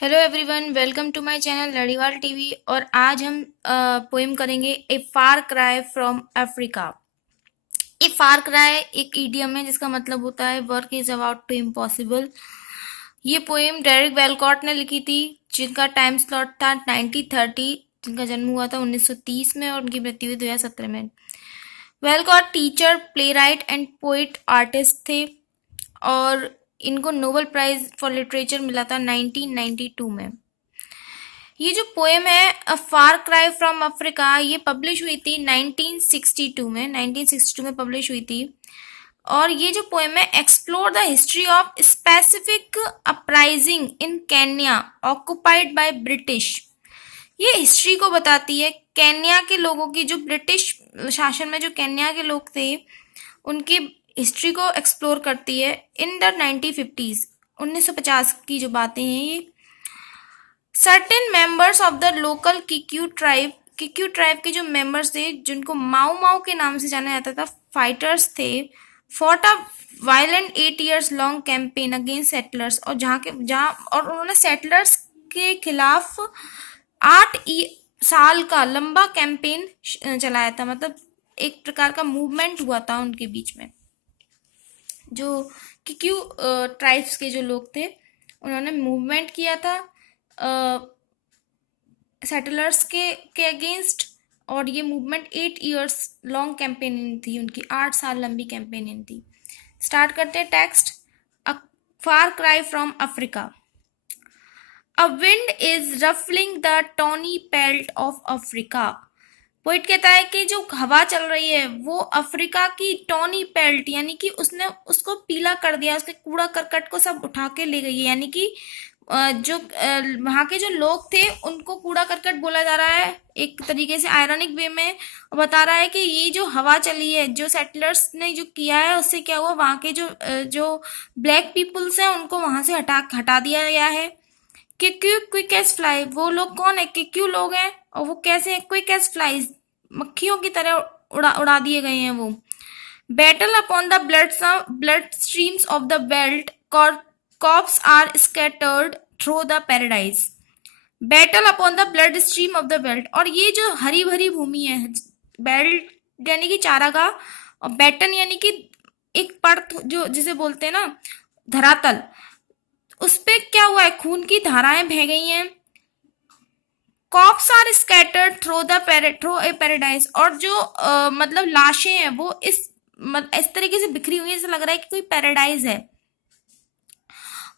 Hello everyone, welcome to my channel Ladiwal TV. और आज हम पोएम करेंगे a far cry from Africa. A far cry एक idiom है जिसका मतलब होता है work is about to impossible. ये पोएम डेरिक वेलकॉट ने लिखी थी, जिनका टाइम स्लॉट था 1930। जिनका जन्म हुआ था 1930 में और उनकी मृत्यु हुई 2017 में। Walcott teacher, play right and poet artist थे और इनको नोबेल प्राइज फॉर लिटरेचर मिला था 1992 में। ये जो पोएम है अ फार क्राई फ्रॉम अफ्रीका, ये पब्लिश हुई थी 1962 में पब्लिश हुई थी। और ये जो पोएम है explore the history of specific uprising in Kenya occupied by British. ये हिस्ट्री को बताती है केन्या के लोगों की, जो ब्रिटिश शासन में जो केन्या के लोग थे उनकी हिस्ट्री को एक्सप्लोर करती है इन द 1950s। 1950 की जो बातें हैं ये। Certain members of the local Kikuyu tribe के जो मेंबर्स थे, जिनको माओ माओ के नाम से जाना जाता था, फाइटर्स थे, fought a violent 8 years long campaign against settlers. और और उन्होंने सेटलर्स के खिलाफ 8 साल का लंबा कैंपेन चलाया था। मतलब एक प्रकार का मूवमेंट हुआ था उनके बीच में। जो किक्यू ट्राइब्स के जो लोग थे उन्होंने मूवमेंट किया था सेटलर्स के अगेंस्ट। और ये मूवमेंट 8 years लॉन्ग कैंपेनिंग थी उनकी, 8 साल लंबी कैंपेनिंग थी। स्टार्ट करते हैं text. A far cry from Africa. A wind is ruffling the tawny pelt of Africa. Poet कहता है कि जो हवा चल रही है वो अफ्रीका की टॉनी पेल्ट, यानी कि उसने उसको पीला कर दिया, उसके कूड़ा करकट को सब उठा के ले गई है। यानी कि जो वहाँ के जो लोग थे उनको कूड़ा करकट बोला जा रहा है एक तरीके से आयरनिक वे में। बता रहा है कि ये जो हवा चली है, जो सेटलर्स ने जो किया है, उससे क्या हुआ, वहाँ के जो ब्लैक पीपल्स हैं उनको वहाँ से हटा दिया गया है। किक्यू क्विक एज फ्लाई, वो लोग कौन है? किक्यू लोग हैं। और वो कैसे हैं? क्विक एज फ्लाइज, मक्खियों की तरह उड़ा दिए गए हैं वो। Battle upon the blood streams of the veldt, corpses are scattered through the paradise. Battle upon the blood stream of the veldt, और ये जो हरी भरी भूमि है, बेल्ट यानी कि चारागाह, और बैटन यानी कि एक पर्थ जो जिसे बोलते हैं ना, धरातल, उस पे क्या हुआ है? खून की धाराएं बह गई हैं। Corpses are scattered through a paradise, और जो मतलब लाशें हैं वो इस तरीके से बिखरी हुई है, ऐसा लग रहा है कि कोई पैराडाइज है।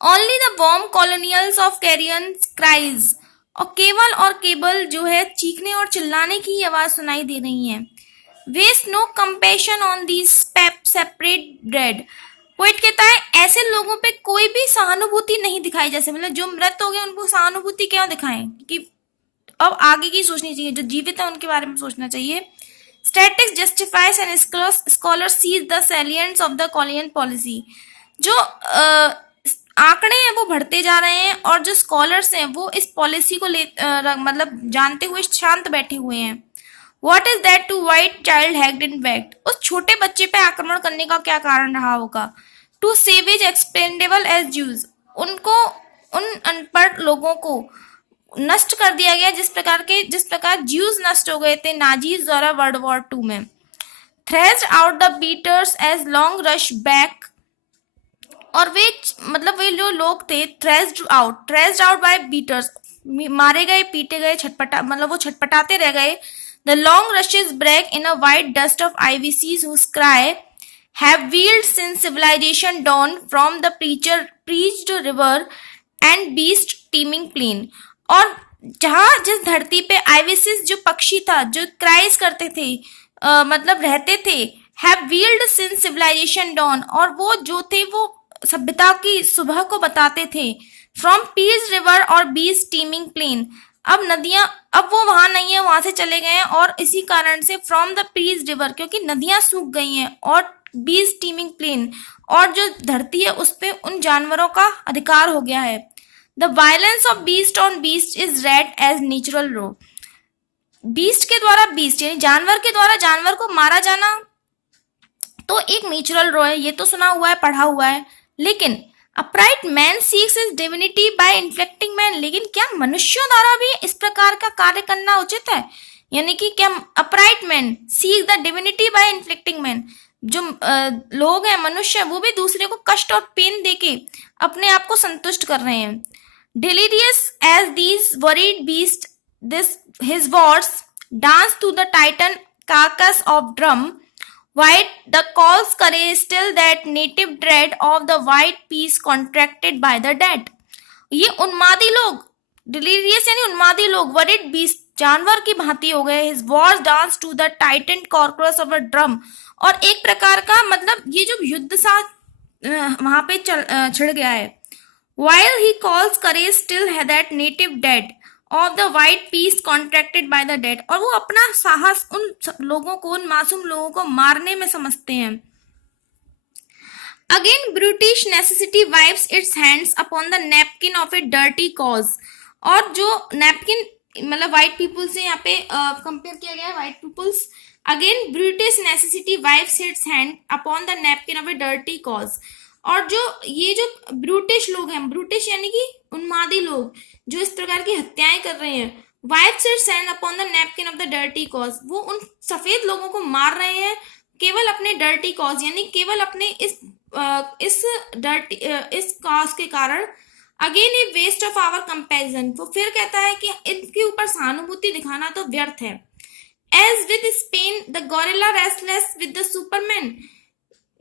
Only the worm colonials of carrion cries, और केवल और केवल जो है चीखने और चिल्लाने की आवाज सुनाई दे रही है। Waste no compassion on these separate dead. Poet कहता है ऐसे लोगों पे कोई भी सहानुभूति नहीं दिखाई, जैसे मतलब जो मृत हो गए उनको सहानुभूति क्यों दिखाएं, कि अब आगे की सोचनी चाहिए, जो जीवित है उनके बारे में सोचना चाहिए। Statics justifies and scholar sees the salience of the colonial policy. जो आंकड़े हैं वो बढ़ते जा रहे हैं और जो स्कॉलर्स हैं वो इस पॉलिसी को मतलब जानते हुए शांत बैठे हुए हैं। What is that to white child hacked in bed, उस छोटे बच्चे पे आक्रमण करने का क्या कारण रहा होगा। To savage expendable as Jews, उनको, उन अनपढ़ लोगों को नष्ट कर दिया गया जिस प्रकार ज्यूज नष्ट हो गए थे नाजीज द्वारा वर्ल्ड वॉर 2 में। Threshed out the beaters as long rush back, और वे जो लोग थे थ्रेस्ड आउट बाय बीटर्स, मारे गए, पीटे गए, वो छटपटाते रह गए। The long rushes break in a white dust of ibises whose cry have wheeled since civilization dawn from the preached river and beast teeming plain। और जिस धरती पे आइविसिस जो पक्षी था, जो क्राइस करते थे, मतलब रहते थे, have wheeled since civilization dawn, और वो जो थे वो सभ्यता की सुबह को बताते थे। फ्रॉम पीस रिवर और बीस टीमिंग प्लेन, अब वो वहां नहीं है, वहां से चले गए हैं। और इसी कारण से फ्रॉम द पीस रिवर, क्योंकि नदियां सूख गई हैं, और बीस टीमिंग प्लेन, और जो धरती है उस पे उन जानवरों का अधिकार हो गया है। The violence of beast on beast is read as natural law. Beast के द्वारा बीस्ट यानी जानवर के द्वारा जानवर को मारा जाना तो एक नेचुरल रो है, ये तो सुना हुआ है, पढ़ा हुआ है। लेकिन upright man seeks is divinity by inflicting man, लेकिन क्या मनुष्यों द्वारा भी इस प्रकार का कार्य करना उचित है? यानी कि क्या upright man seek the divinity by inflicting man, जो लोग हैं, मनुष्य, वो भी दूसरे को कष्ट और पेन देके अपने आप को संतुष्ट कर रहे हैं। Delirious as these worried beasts, this his words dance to the titan carcass of drum. White the calls courage still that native dread of the white peace contracted by the dead. ये उन्मादी लोग, delirious यानी उन्मादी लोग, worried beast जानवर की भांति हो गए। His wars dance to the tightened carcass of a drum, और एक प्रकार का मतलब ये जो युद्ध सा वहां पे छिड़ गया है। While he calls courage still that native dead of the white peace contracted by the dead, और वो अपना साहस उन लोगों को, उन मासूम लोगों को मारने में समझते हैं। Again brutish necessity wipes its hands upon the napkin of a dirty cause, और जो नैपकिन मतलब व्हाइट पीपल से यहाँ पे कंपेयर किया गया है, white peoples. Again brutish necessity wipes its hand upon the napkin of a dirty cause, और जो ये जो ब्रूटिश लोग हैं, ब्रूटिश यानी कि उन्मादी लोग जो इस प्रकार की हत्याएं कर रहे हैं, wipes its hand upon the napkin of the dirty cause, वो उन सफेद लोगों को मार रहे हैं केवल अपने डर्टी कॉज, यानी केवल अपने इस कॉज के कारण। Again a waste of our comparison, वो फिर कहता है कि इनके ऊपर सहानुभूति दिखाना तो व्यर्थ है। As with Spain the gorilla wrestles with the superman,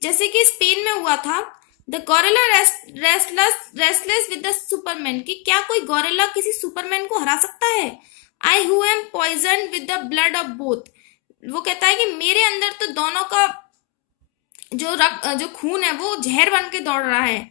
जैसे कि स्पेन में हुआ था, the gorilla wrestles with the superman, कि क्या कोई गोरिल्ला किसी सुपरमैन को हरा सकता है? I who am poison with the blood of both, वो कहता है कि मेरे अंदर तो दोनों का जो खून है वो जहर बन के दौड़ रहा है।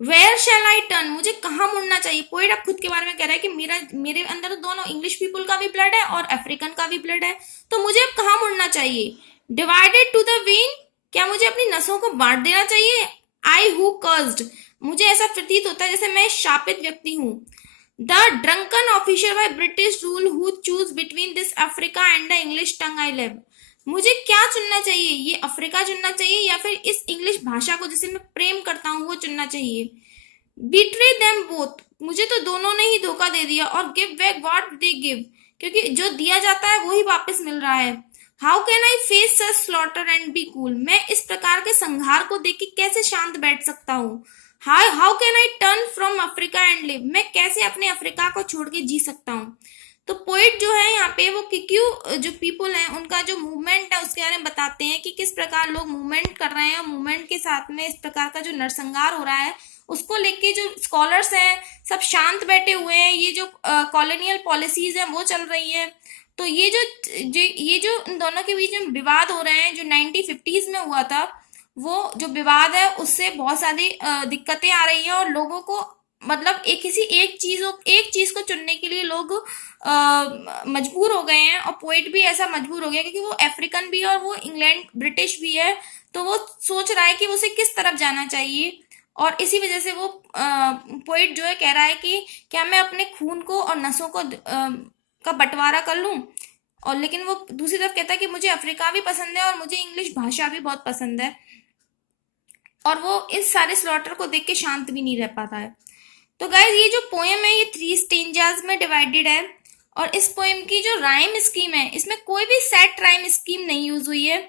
वेयर शैल आई टर्न, मुझे कहाँ मुड़ना चाहिए? पोएट अब खुद के बारे में कह रहा है कि मेरे अंदर तो दोनों इंग्लिश पीपल का भी ब्लड है और अफ्रीकन का भी ब्लड है, तो मुझे अब कहाँ मुड़ना चाहिए? डिवाइडेड टू द वेन, क्या मुझे अपनी नसों को बांट देना चाहिए? आई हु कर्स्ड, मुझे ऐसा प्रतीत होता है जैसे मैं शापित व्यक्ति हूँ। The drunken officer by British rule who choose between this Africa and the English tongue I live, मुझे क्या चुनना चाहिए? ये अफ्रीका चुनना चाहिए या फिर इस इंग्लिश भाषा को जिसे मैं प्रेम करता हूँ वो चुनना चाहिए? बिट्रे देम बोथ, मुझे तो दोनों ने ही धोखा दे दिया, और give back what they give, क्योंकि जो दिया जाता है वही वापस मिल रहा है। How can I face such slaughter and be cool, मैं इस प्रकार के संहार को देख के कैसे शांत बैठ सकता हूँ? How can I turn from Africa and live, मैं कैसे अपने अफ्रीका को छोड़ के जी सकता हूँ? तो पोइट जो है यहाँ पे वो किक्यू जो पीपल हैं उनका जो मूवमेंट है उसके बारे में बताते हैं कि किस प्रकार लोग मूवमेंट कर रहे हैं, और मूवमेंट के साथ में इस प्रकार का जो नरसंहार हो रहा है उसको लेके जो स्कॉलर्स हैं सब शांत बैठे हुए हैं। ये जो कॉलोनियल पॉलिसीज हैं वो चल रही है। तो ये जो इन दोनों के बीच में विवाद हो रहे हैं जो 1950s में हुआ था, वो जो विवाद है उससे बहुत सारी दिक्कतें आ रही है, और लोगों को मतलब एक चीज को चुनने के लिए लोग मजबूर हो गए हैं, और पोइट भी ऐसा मजबूर हो गया क्योंकि वो अफ्रीकन भी है और वो इंग्लैंड ब्रिटिश भी है, तो वो सोच रहा है कि उसे किस तरफ जाना चाहिए। और इसी वजह से वो पोइट जो है कह रहा है कि क्या मैं अपने खून को और नसों को का बंटवारा कर लूं, और लेकिन वो दूसरी तरफ कहता है कि मुझे अफ्रीका भी पसंद है और मुझे इंग्लिश भाषा भी बहुत पसंद है, और वो इस सारे स्लॉटर को देख के शांत भी नहीं रह पाता है। तो गाइज ये जो पोएम है ये 3 स्टेंजाज में डिवाइडेड है, और इस पोएम की जो राइम स्कीम है इसमें कोई भी सेट राइम स्कीम नहीं यूज हुई है।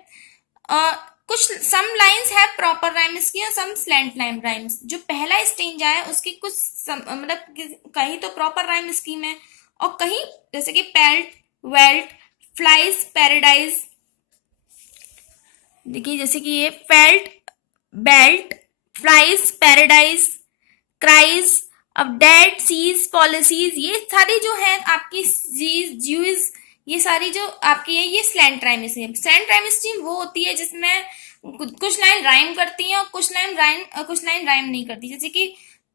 कुछ सम लाइंस है प्रॉपर राइम स्कीम और सम स्लैंट लाइन राइम्स। जो पहला स्टेंजा है उसकी कुछ मतलब कहीं तो प्रॉपर राइम स्कीम है, और कहीं जैसे कि पेल्ट, वेल्ट, फ्लाइज, पैराडाइज, देखिए जैसे कि ये felt, belt, flies, paradise, cries, अब डेड, सीज, पॉलिसीज, ये सारी जो है आपकी ज्यूज, ये सारी जो आपकी है ये slant rhyme scheme. Slant rhyme scheme वो होती है जिसमें कुछ लाइन राइम करती हैं और कुछ लाइन राइम नहीं करती। जैसे कि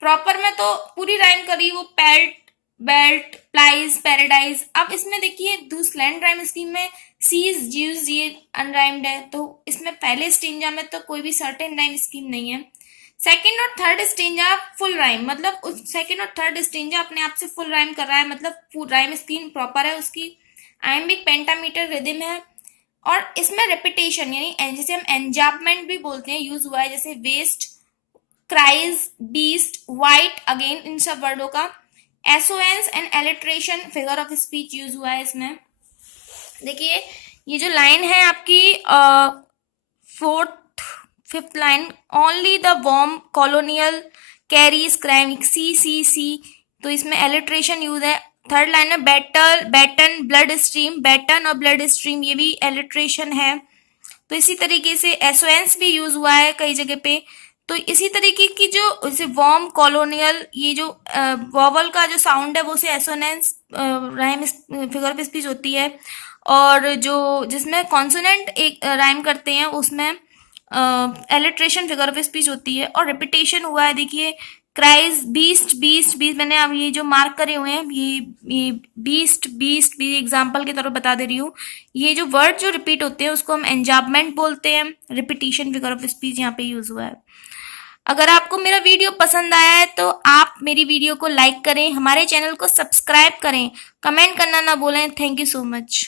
प्रॉपर में तो पूरी राइम करी वो पेल्ट, बेल्ट, प्लाइज, पैराडाइज। अब इसमें देखिए स्लैंट राइम स्कीम में सीज, ज्यूज ये अनराइम्ड है, तो इसमें पहले स्टेंजा में तो कोई भी सर्टेन राइम स्कीम नहीं है। सेकेंड और थर्ड स्टेंजा फुल राइम, मतलब उस सेकेंड और थर्ड स्टेंजा अपने आप से फुल राइम कर रहा है, मतलब राइम स्कीम प्रॉपर है उसकी, आइम्बिक पेंटामीटर रिदम है, और इसमें रेपिटेशन यानी जिसे हम एंजापमेंट भी बोलते हैं यूज हुआ है, जैसे west, cries, beast, white, again इन सब वर्डों का assonance and alliteration figure of speech use हुआ है इसमें। देखिए ये जो लाइन है आपकी fourth fifth line, only the worm colonial carries crime, see, तो इसमें एलिट्रेशन यूज है। थर्ड लाइन में battle, baton, blood stream, baton और ब्लड स्ट्रीम, ये भी एलिट्रेशन है। तो इसी तरीके से एसोएंस भी यूज हुआ है कई जगह पे। तो इसी तरीके की जो जैसे वॉर्म, कॉलोनियल, ये जो वॉवल का जो साउंड है वो से assonance rhyme figure of speech होती है, और जो जिसमें कॉन्सोनेंट एक राइम करते हैं उसमें एलिट्रेशन फिगर ऑफ स्पीच होती है। और रिपीटेशन हुआ है, देखिए क्राइज, बीस्ट, बीस्ट मैंने अब ये जो मार्क करे हुए हैं ये बीस्ट भी एग्जाम्पल की तरफ बता दे रही हूँ। ये जो वर्ड जो रिपीट होते हैं उसको हम एंजाबमेंट बोलते हैं। रिपीटिशन फिगर ऑफ स्पीच यहाँ पे यूज हुआ है। अगर आपको मेरा वीडियो पसंद आया है तो आप मेरी वीडियो को लाइक करें, हमारे चैनल को सब्सक्राइब करें, कमेंट करना ना भूलें। Thank you so much.